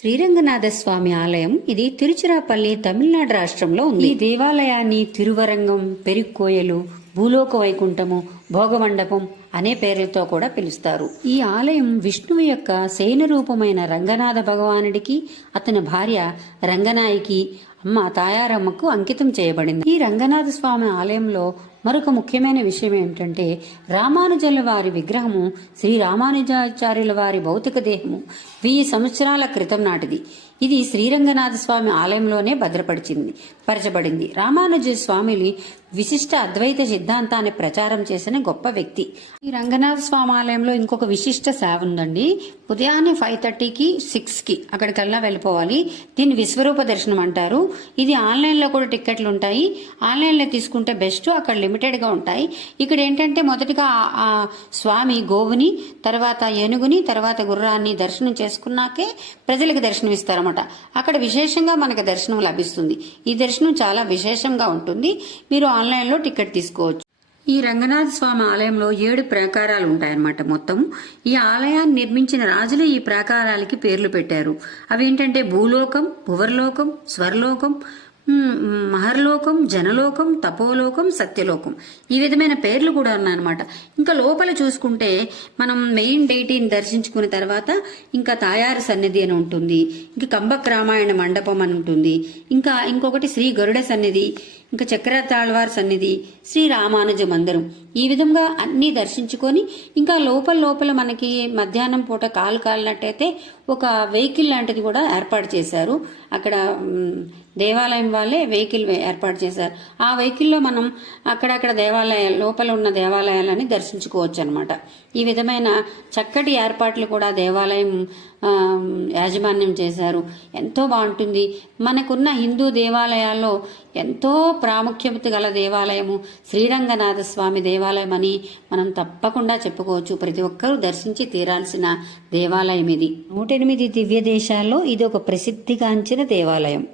శ్రీరంగనాథస్వామి ఆలయం ఇది తిరుచిరాపల్లి తమిళనాడు రాష్ట్రంలో ఉంది. ఈ దేవాలయాన్ని తిరువరంగం పెరుక్కోయలు భూలోక వైకుంఠము భోగమండపం అనే పేర్లతో కూడా పిలుస్తారు. ఈ ఆలయం విష్ణువు యొక్క శయన రూపమైన రంగనాథ భగవానుడికి అతని భార్య రంగనాయికి మా తాయారమ్మకు అంకితం చేయబడింది. ఈ రంగనాథ స్వామి ఆలయంలో మరొక ముఖ్యమైన విషయం ఏమిటంటే రామానుజుల వారి విగ్రహము శ్రీ రామానుజాచార్యుల వారి భౌతిక దేహము వెయ్యి సంవత్సరాల క్రితం నాటిది. ఇది శ్రీరంగనాథ స్వామి ఆలయంలోనే భద్రపరిచింది పరచబడింది. రామానుజ స్వామిని విశిష్ట అద్వైత సిద్ధాంతాన్ని ప్రచారం చేసిన గొప్ప వ్యక్తి. ఈ రంగనాథ స్వామి ఆలయంలో ఇంకొక విశిష్ట సేవ ఉందండి. ఉదయాన్నే ఫైవ్ థర్టీకి సిక్స్కి అక్కడికల్లా వెళ్ళిపోవాలి. దీన్ని విశ్వరూప దర్శనం అంటారు. ఇది ఆన్లైన్లో కూడా టిక్కెట్లు ఉంటాయి. ఆన్లైన్లో తీసుకుంటే బెస్ట్ అక్కడ లిమిటెడ్గా ఉంటాయి. ఇక్కడ ఏంటంటే మొదటిగా ఆ- స్వామి గోవుని తర్వాత ఏనుగుని తర్వాత గుర్రాన్ని దర్శనం చేసుకున్నాకే ప్రజలకు దర్శనం ఇస్తారన్నమాట అక్కడ విశేషంగా మనకు దర్శనం లభిస్తుంది. ఈ దర్శనం చాలా విశేషంగా ఉంటుంది. మీరు ఆన్లైన్లో టికెట్ తీసుకోవచ్చు. ఈ రంగనాథ స్వామి ఆలయంలో ఏడు ప్రాకారాలు ఉంటాయన్నమాట మొత్తం ఈ ఆలయాన్ని నిర్మించిన రాజులు ఈ ప్రాకారాలకి పేర్లు పెట్టారు. అవేంటంటే భూలోకం భువర్లోకం స్వర్లోకం మహర్లోకం జనలోకం తపోలోకం సత్యలోకం. ఈ విధమైన పేర్లు కూడా ఉన్నాయన్నమాట. ఇంకా లోపల చూసుకుంటే మనం మెయిన్ డైటీని దర్శించుకున్న తర్వాత ఇంకా తాయారు సన్నిధి అని ఉంటుంది. ఇంకా కంబక్ రామాయణ మండపం అని ఉంటుంది. ఇంకా ఇంకొకటి శ్రీ గరుడ సన్నిధి. ఇంకా చక్రతాళ్వార్ సన్నిధి శ్రీ రామానుజ మందిరం. ఈ విధంగా అన్నీ దర్శించుకొని ఇంకా లోపల లోపల మనకి మధ్యాహ్నం పూట కాలు కాలినట్టయితే ఒక వెహికల్ లాంటిది కూడా ఏర్పాటు చేశారు. అక్కడ దేవాలయం వాళ్ళే వెహికల్ ఏర్పాటు చేశారు. ఆ వెహికల్లో మనం అక్కడక్కడ దేవాలయాలు లోపల ఉన్న దేవాలయాలని దర్శించుకోవచ్చు అనమాట ఈ విధమైన చక్కటి ఏర్పాట్లు కూడా దేవాలయం యాజమాన్యం చేశారు. ఎంతో బాగుంటుంది. మనకున్న హిందూ దేవాలయాల్లో ఎంతో ప్రాముఖ్యత గల దేవాలయము శ్రీరంగనాథ స్వామి దేవాలయం అని మనం తప్పకుండా చెప్పుకోవచ్చు. ప్రతి ఒక్కరూ దర్శించి తీరాల్సిన దేవాలయం ఇది. నూట ఎనిమిది దివ్య దేశాల్లో ఇది ఒక ప్రసిద్ధిగాంచిన దేవాలయం.